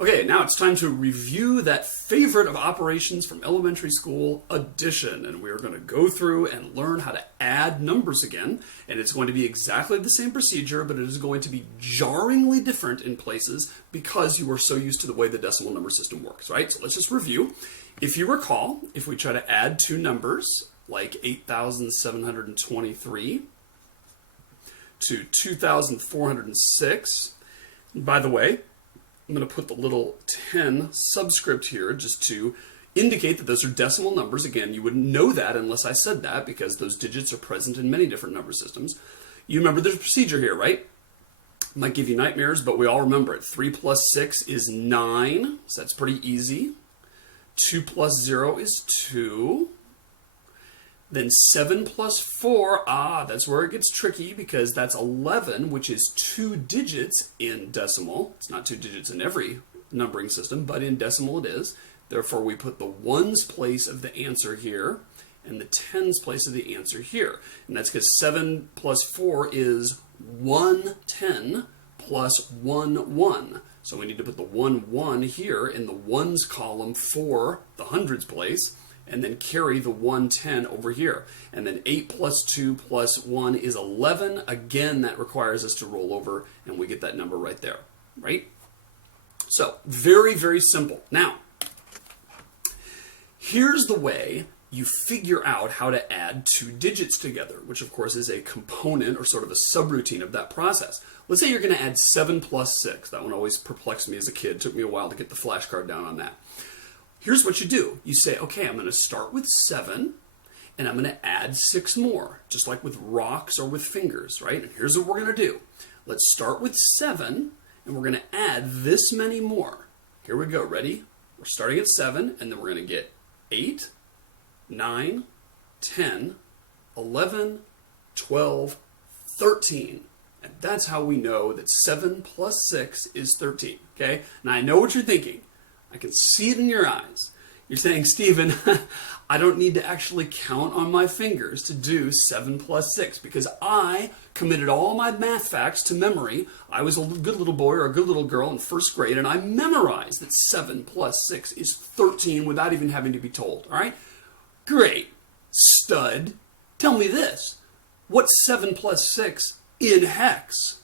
Okay, now it's time to review that favorite of operations from elementary school, addition. And we are going to go through and learn how to add numbers again. And it's going to be exactly the same procedure, but it is going to be jarringly different in places because you are so used to the way the decimal number system works, right? So let's just review. If you recall, if we try to add two numbers, like 8,723 to 2,406, by the way, I'm going to put the little 10 subscript here just to indicate that those are decimal numbers. Again, you wouldn't know that unless I said that because those digits are present in many different number systems. You remember there's a procedure here, right? Might give you nightmares, but we all remember it. 3 plus 6 is 9, so that's pretty easy. 2 plus 0 is 2. Then 7 plus 4, that's where it gets tricky because that's 11, which is 2 digits in decimal. It's not 2 digits in every numbering system, but in decimal it is. Therefore, we put the ones place of the answer here and the tens place of the answer here. And that's because 7 plus 4 is 110 plus 1 1. So we need to put the 1 1 here in the ones column for the hundreds place, and then carry the 110 over here. And then 8 plus 2 plus 1 is 11. Again, that requires us to roll over, and we get that number right there, right? So, very, very simple. Now, here's the way you figure out how to add two digits together, which of course is a component or sort of a subroutine of that process. Let's say you're going to add 7 plus 6. That one always perplexed me as a kid. It took me a while to get the flashcard down on that. Here's what you do. You say, okay, I'm going to start with 7, and I'm going to add 6 more, just like with rocks or with fingers, right? And here's what we're going to do. Let's start with 7, and we're going to add this many more. Here we go. Ready? We're starting at 7, and then we're going to get 8, 9, 10, 11, 12, 13. And that's how we know that 7 plus 6 is 13, okay? Now, I know what you're thinking. I can see it in your eyes. You're saying, Stephen, I don't need to actually count on my fingers to do 7 plus 6 because I committed all my math facts to memory. I was a good little boy or a good little girl in first grade, and I memorized that 7 plus 6 is 13 without even having to be told, all right? Great. Stud. Tell me this. What's 7 plus 6 in hex?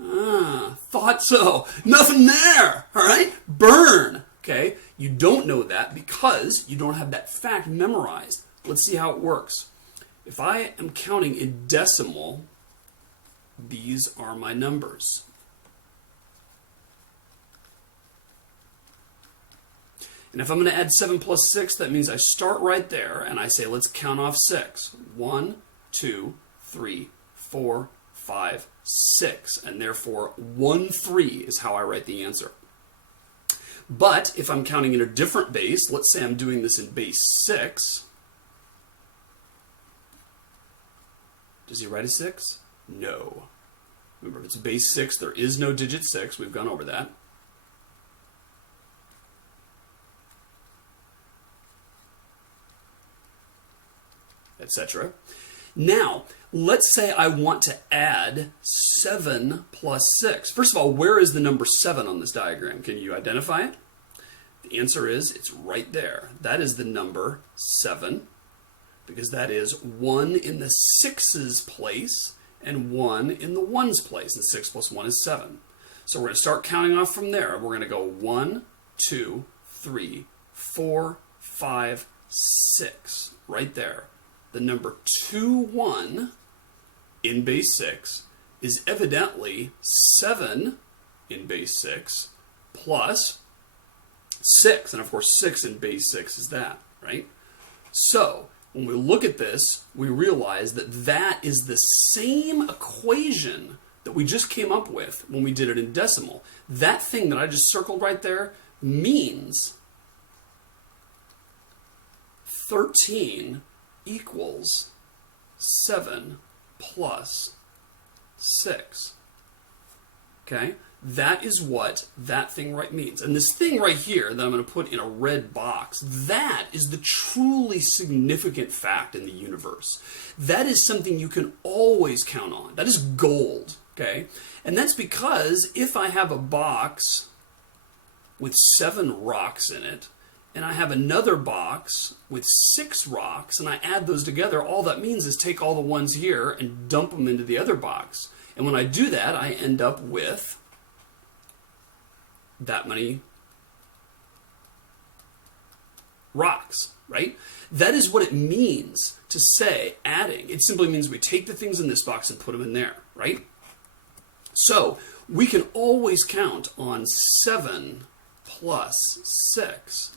Thought so. Nothing there, all right? Burn, okay? You don't know that because you don't have that fact memorized. Let's see how it works. If I am counting in decimal, these are my numbers. And if I'm going to add 7 plus 6, that means I start right there and I say, let's count off 6. 1, 2, 3, 4, 5, 6, and therefore 1, 3 is how I write the answer. But if I'm counting in a different base, let's say I'm doing this in base 6. Does he write a 6? No. Remember, if it's base 6, there is no digit 6. We've gone over that. Etc. Now, let's say I want to add 7 plus 6. First of all, where is the number 7 on this diagram? Can you identify it? The answer is it's right there. That is the number 7 because that is 1 in the 6's place and 1 in the 1's place. And 6 plus 1 is 7. So we're going to start counting off from there. We're going to go 1, 2, 3, 4, 5, 6. Right there. The number 2, 1 in base 6 is evidently 7 in base 6 plus 6. And of course, 6 in base 6 is that, right? So when we look at this, we realize that that is the same equation that we just came up with when we did it in decimal. That thing that I just circled right there means 13 equals 7 plus 6. Okay? That is what that thing right means. And this thing right here that I'm going to put in a red box, that is the truly significant fact in the universe. That is something you can always count on. That is gold. Okay? And that's because if I have a box with 7 rocks in it, and I have another box with 6 rocks, and I add those together, all that means is take all the ones here and dump them into the other box. And when I do that, I end up with that many rocks, right? That is what it means to say adding. It simply means we take the things in this box and put them in there, right? So we can always count on 7 plus 6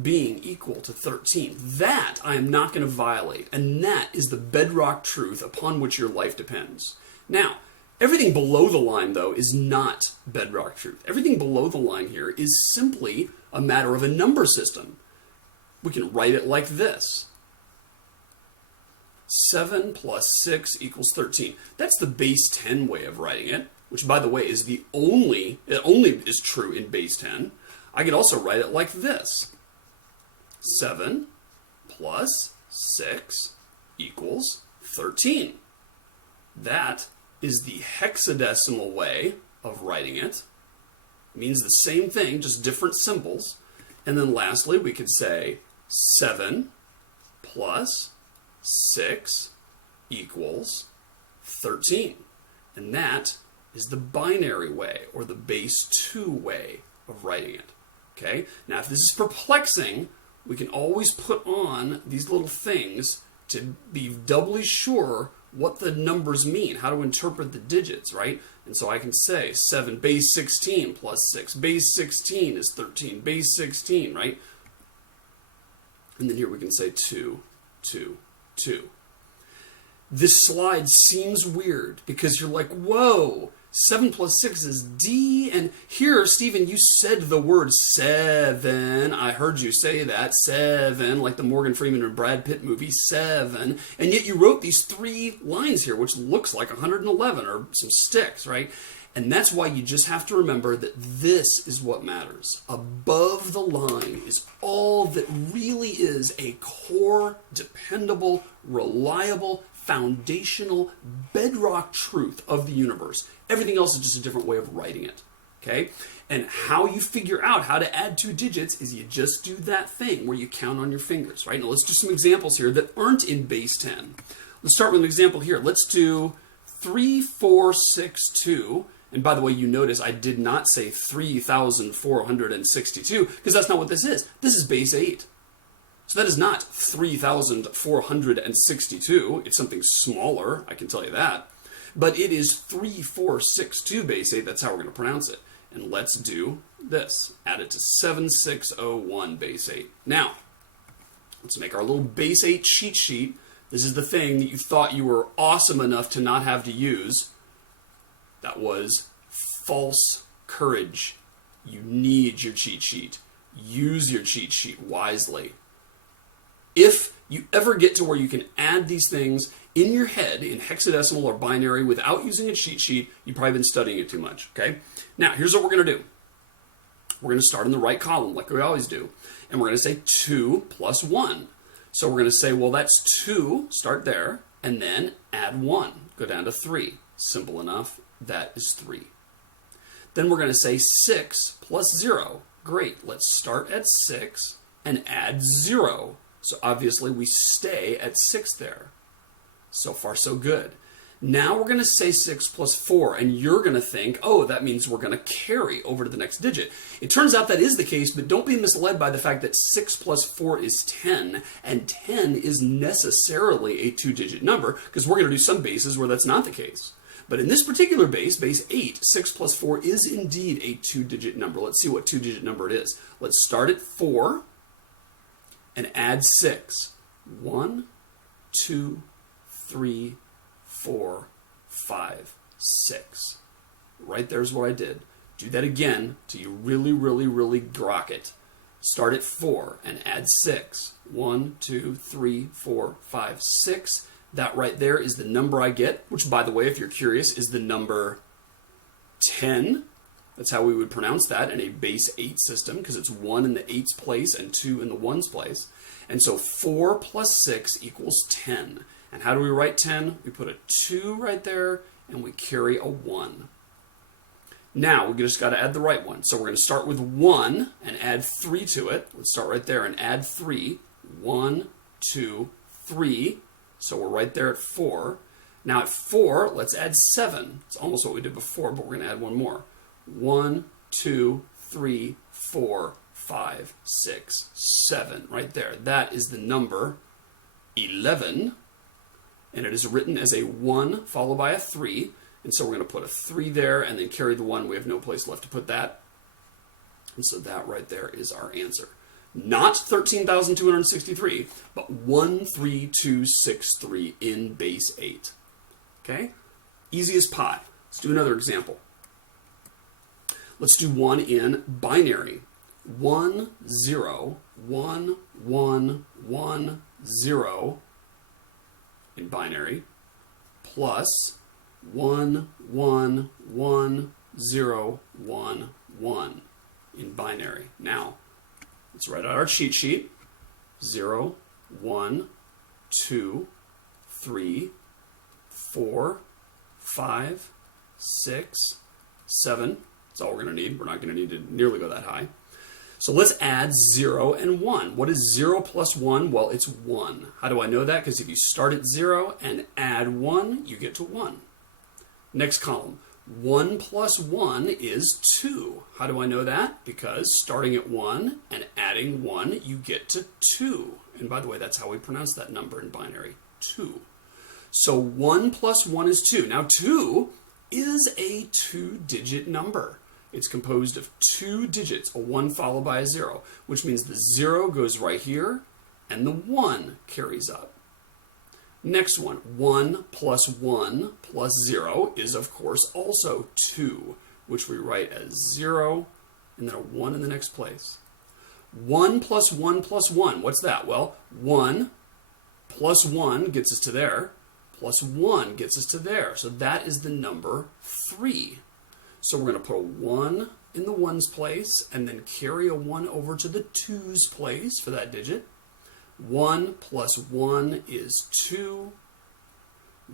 being equal to 13. That I am not going to violate, and that is the bedrock truth upon which your life depends. Now, everything below the line, though, is not bedrock truth. Everything below the line here is simply a matter of a number system. We can write it like this. 7 plus 6 equals 13. That's the base 10 way of writing it, which, by the way, is it only is true in base 10. I could also write it like this. 7 plus 6 equals 13. That is the hexadecimal way of writing it. It means the same thing, just different symbols. And then lastly, we could say 7 plus 6 equals 13. And that is the binary way, or the base 2 way of writing it. Okay? Now, if this is perplexing, we can always put on these little things to be doubly sure what the numbers mean, how to interpret the digits, right? And so I can say 7 base 16 plus 6 base 16 is 13, base 16, right? And then here we can say 2, 2, 2. This slide seems weird because you're like, whoa, 7 plus 6 is D. And here, Stephen, you said the word 7. I heard you say that, 7, like the Morgan Freeman and Brad Pitt movie, 7. And yet you wrote these 3 lines here, which looks like 111 or some sticks, right? And that's why you just have to remember that this is what matters. Above the line is all that really is a core, dependable, reliable, foundational, bedrock truth of the universe. Everything else is just a different way of writing it. Okay? And how you figure out how to add 2 digits is you just do that thing where you count on your fingers, right? Now let's do some examples here that aren't in base 10. Let's start with an example here. Let's do 3, 4, 6, 2. And by the way, you notice I did not say 3,462 because that's not what this is. This is base 8. So that is not 3,462. It's something smaller, I can tell you that. But it is 3462 base 8. That's how we're going to pronounce it. And let's do this. Add it to 7601 base 8. Now, let's make our little base 8 cheat sheet. This is the thing that you thought you were awesome enough to not have to use. That was false courage. You need your cheat sheet. Use your cheat sheet wisely. If you ever get to where you can add these things in your head in hexadecimal or binary without using a cheat sheet, you've probably been studying it too much, okay? Now, here's what we're going to do. We're going to start in the right column like we always do. And we're going to say 2 plus 1. So we're going to say, well, that's 2, start there, and then add 1. Go down to 3. Simple enough. That is 3. Then we're going to say 6 plus 0. Great. Let's start at 6 and add 0. So obviously we stay at 6 there. So far, so good. Now we're going to say 6 plus 4, and you're going to think, oh, that means we're going to carry over to the next digit. It turns out that is the case, but don't be misled by the fact that 6 plus 4 is 10, and 10 is necessarily a 2-digit number, because we're going to do some bases where that's not the case. But in this particular base, base 8, 6 plus 4 is indeed a 2-digit number. Let's see what 2-digit number it is. Let's start at 4 and add 6. 1, 2, 3, 4, 5, 6. Right there's what I did. Do that again till you really, really, really grok it. Start at 4 and add 6. 1, 2, 3, 4, 5, 6. That right there is the number I get, which, by the way, if you're curious, is the number 10. That's how we would pronounce that in a base 8 system, because it's 1 in the 8's place and 2 in the 1's place. And so 4 plus 6 equals 10. And how do we write 10? We put a 2 right there, and we carry a 1. Now, we just got to add the right one. So we're going to start with 1 and add 3 to it. Let's start right there and add 3. 1, 2, 3. So we're right there at 4. Now at 4, let's add 7. It's almost what we did before, but we're going to add one more. 1, 2, 3, 4, 5, 6, 7. Right there. That is the number 11. And it is written as a 1 followed by a 3. And so we're going to put a 3 there and then carry the 1. We have no place left to put that. And so that right there is our answer. Not 13,263, but 13263 in base 8. Okay? Easy as pie. Let's do another example. Let's do one in binary. 1, 0, 1, 1, 1, 0 in binary plus 1, 1, 1, 0, 1, 1 in binary. Now, let's write out our cheat sheet. 0, 1, 2, 3, 4, 5, 6, 7. That's all we're going to need. We're not going to need to nearly go that high. So let's add 0 and 1. What is 0 plus 1? Well, it's 1. How do I know that? Because if you start at 0 and add 1, you get to 1. Next column. 1 plus 1 is 2. How do I know that? Because starting at 1 and adding 1, you get to 2. And by the way, that's how we pronounce that number in binary. 2. So 1 plus 1 is 2. Now 2 is a 2-digit number. It's composed of 2 digits, a 1 followed by a 0, which means the 0 goes right here and the 1 carries up. Next one, 1 plus 1 plus 0 is, of course, also 2, which we write as 0 and then a 1 in the next place. 1 plus 1 plus 1, what's that? Well, 1 plus 1 gets us to there, plus 1 gets us to there. So that is the number 3. So we're going to put a 1 in the 1's place and then carry a 1 over to the 2's place for that digit. 1 plus 1 is 2.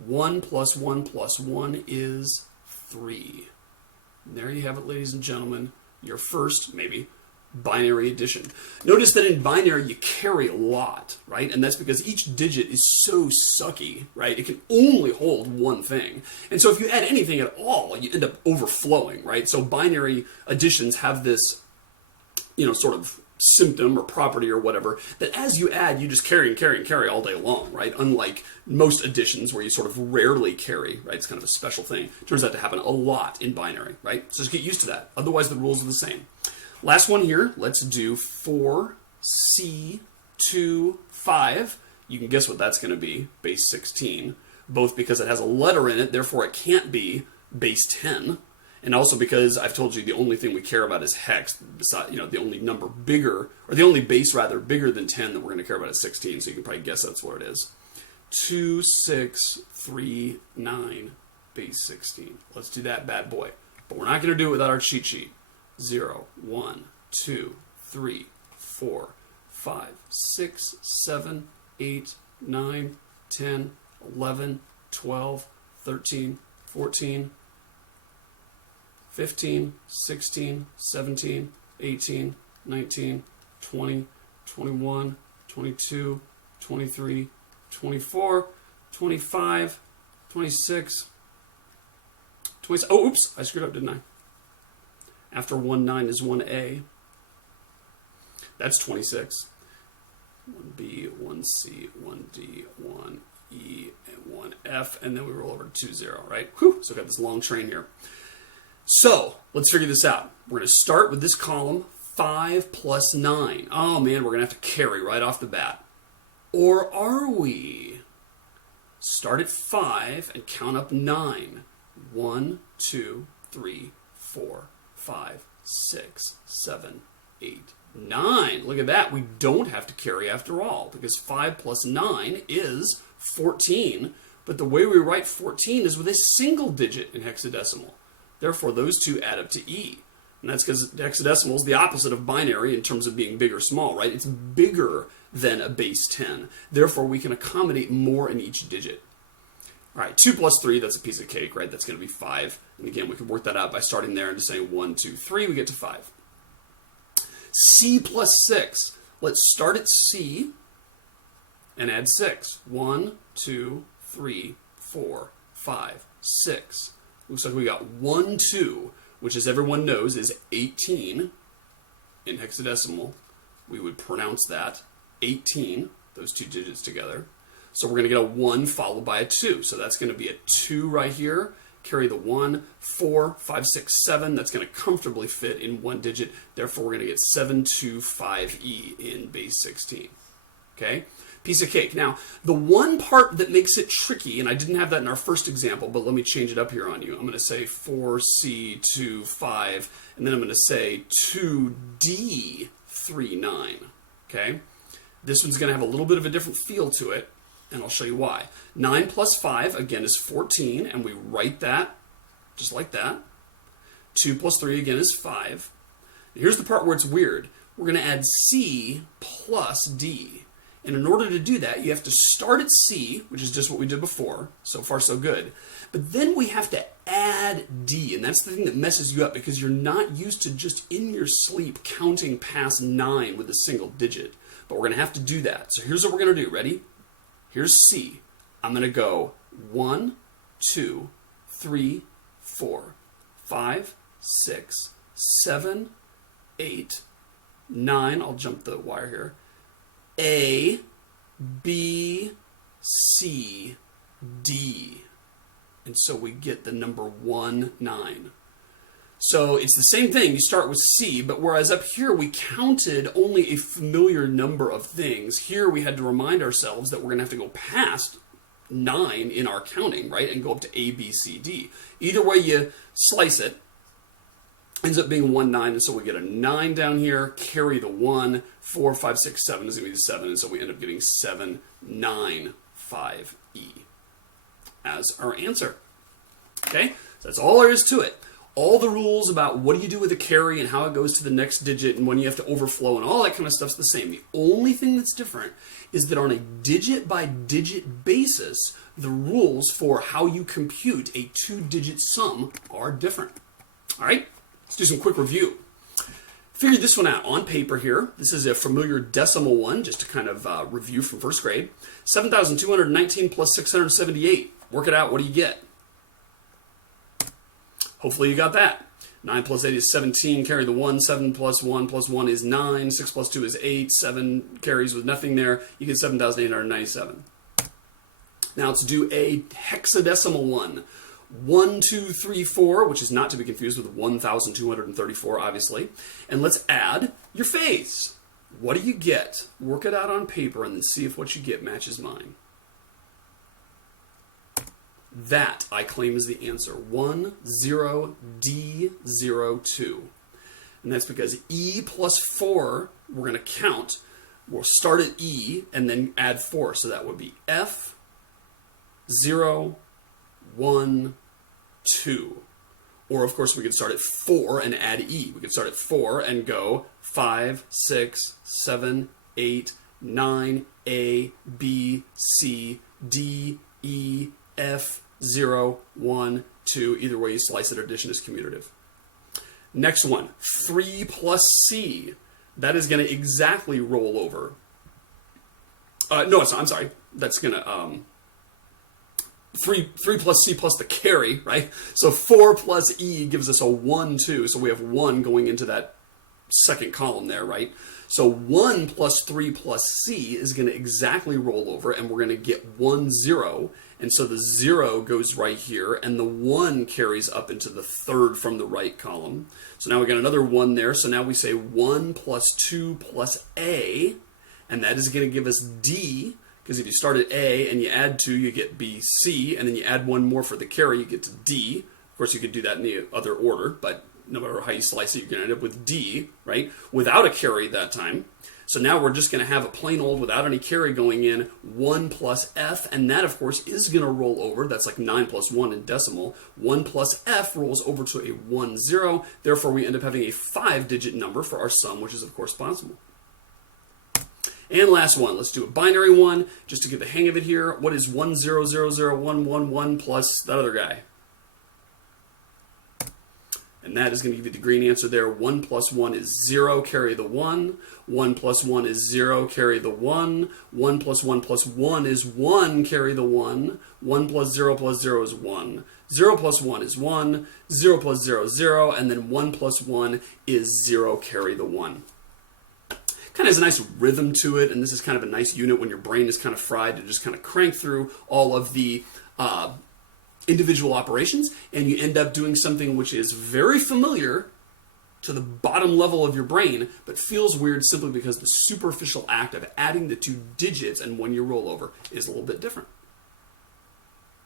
1 plus 1 plus 1 is 3. And there you have it, ladies and gentlemen. Your first, maybe, binary addition. Notice that in binary you carry a lot, right? And that's because each digit is so sucky, right? It can only hold one thing. And so if you add anything at all, you end up overflowing, right? So binary additions have this, sort of symptom or property or whatever, that as you add, you just carry and carry and carry all day long, right? Unlike most additions where you sort of rarely carry, right? It's kind of a special thing. It turns out to happen a lot in binary, right? So just get used to that. Otherwise, the rules are the same. Last one here, let's do 4C25. You can guess what that's going to be, base 16, both because it has a letter in it, therefore it can't be base 10, and also because I've told you the only thing we care about is hex. Besides, the only number bigger, or the only base rather bigger than 10 that we're going to care about is 16, so you can probably guess that's what it is. 2639, base 16. Let's do that bad boy. But we're not going to do it without our cheat sheet. 0, 1, 2, 3, 4, 5, 6, 7, 8, 9, 10, 11, 12, 13, 14, 15, 16, 17, 18, 19, 20, 21, 22, 23, 24, 25, 26, 27. Oh, oops, I screwed up, didn't I? After 1, 9 is 1A. That's 26. 1B, 1C, 1D, 1E, and 1F, and then we roll over to 2, 0, right? Whew, so I've got this long train here. So, let's figure this out. We're going to start with this column, 5 plus 9. Oh man, we're going to have to carry right off the bat. Or are we? Start at 5 and count up 9. 1, 2, 3, 4, 5, 6, 7, 8, 9. Look at that. We don't have to carry after all, because 5 plus 9 is 14. But the way we write 14 is with a single digit in hexadecimal. Therefore, those two add up to E. And that's because hexadecimal is the opposite of binary in terms of being big or small, right? It's bigger than a base 10. Therefore, we can accommodate more in each digit. All right, 2 plus 3, that's a piece of cake, right? That's going to be 5. And again, we can work that out by starting there and just saying 1, 2, 3, we get to 5. C plus 6. Let's start at C and add 6. 1, 2, 3, 4, 5, 6. Looks like we got 1, 2, which as everyone knows is 18 in hexadecimal. We would pronounce that 18, those two digits together. So we're going to get a 1 followed by a 2. So that's going to be a 2 right here. Carry the 1, 4, 5, 6, 7. That's going to comfortably fit in one digit. Therefore, we're going to get 725E in base 16. Okay? Piece of cake. Now, the one part that makes it tricky, and I didn't have that in our first example, but let me change it up here on you. I'm going to say 4C25, and then I'm going to say 2D39. Okay? This one's going to have a little bit of a different feel to it, and I'll show you why. 9 plus 5, again, is 14, and we write that just like that. 2 plus 3, again, is 5. Here's the part where it's weird. We're going to add C plus D. And in order to do that, you have to start at C, which is just what we did before. So far, so good. But then we have to add D, and that's the thing that messes you up because you're not used to just in your sleep counting past 9 with a single digit. But we're going to have to do that. So here's what we're going to do. Ready? Here's C. I'm going to go 1, 2, 3, 4, 5, 6, 7, 8, 9. I'll jump the wire here. A, B, C, D. And so we get the number 1, 9. So it's the same thing. You start with C, but whereas up here we counted only a familiar number of things, here we had to remind ourselves that we're going to have to go past 9 in our counting, right, and go up to A, B, C, D. Either way you slice it, ends up being 1, 9, and so we get a 9 down here, carry the 1, 4, 5, 6, 7 is going to be the 7, and so we end up getting 7, 9, 5, E as our answer. Okay, so that's all there is to it. All the rules about what do you do with a carry and how it goes to the next digit and when you have to overflow and all that kind of stuff's the same. The only thing that's different is that on a digit by digit basis, the rules for how you compute a 2-digit sum are different. All right, let's do some quick review. Figured this one out on paper here. This is a familiar decimal one, just to kind of review from first grade. 7,219 plus 678. Work it out, what do you get? Hopefully you got that. 9 plus 8 is 17, carry the 1. 7 plus 1 is 9. 6 plus 2 is 8. 7 carries with nothing there. You get 7,897. Now let's do a hexadecimal one. 1, 2, 3, 4, which is not to be confused with 1,234, obviously. And let's add your face. What do you get? Work it out on paper and then see if what you get matches mine. That, I claim, is the answer. 10D02. And that's because E plus 4, we're going to count. We'll start at E and then add 4. So that would be F, 0, 1, 2. Or, of course, we could start at 4 and add E. We could start at 4 and go 5, 6, 7, 8, 9, A, B, C, D, E, F, 0, 1, 2. Either way you slice it, addition is commutative. Next one, 3 plus C. That is going to exactly roll over. No, it's not. I'm sorry. That's going to... 3 plus C plus the carry, right? So 4 plus E gives us a 1, 2. So we have 1 going into that second column there, right? So 1 plus 3 plus C is going to exactly roll over, and we're going to get 1, 0. And so the 0 goes right here, and the 1 carries up into the third from the right column. So now we got another 1 there. So now we say 1 plus 2 plus A, and that is going to give us D. Because if you start at A and you add 2, you get B, C, and then you add 1 more for the carry, you get to D. Of course, you could do that in the other order, but no matter how you slice it, you're going to end up with D, right? Without a carry that time. So now we're just going to have a plain old, without any carry going in, 1 plus F, and that, of course, is going to roll over. That's like 9 plus 1 in decimal. 1 plus F rolls over to a 1, 0. Therefore, we end up having a 5-digit number for our sum, which is, of course, possible. And last one, let's do a binary one, just to get the hang of it here. What is 1000111 plus that other guy? And that is going to give you the green answer there. 1 plus 1 is 0, carry the 1. 1 plus 1 is 0, carry the 1. 1 plus 1 plus 1 is 1, carry the 1. 1 plus 0 is 1. 0 plus 1 is 1. 0 plus 0 is 0. And then 1 plus 1 is 0, carry the 1. Kind of has a nice rhythm to it, and this is kind of a nice unit when your brain is kind of fried to just kind of crank through all of the individual operations, and you end up doing something which is very familiar to the bottom level of your brain, but feels weird simply because the superficial act of adding the two digits and when you roll over is a little bit different.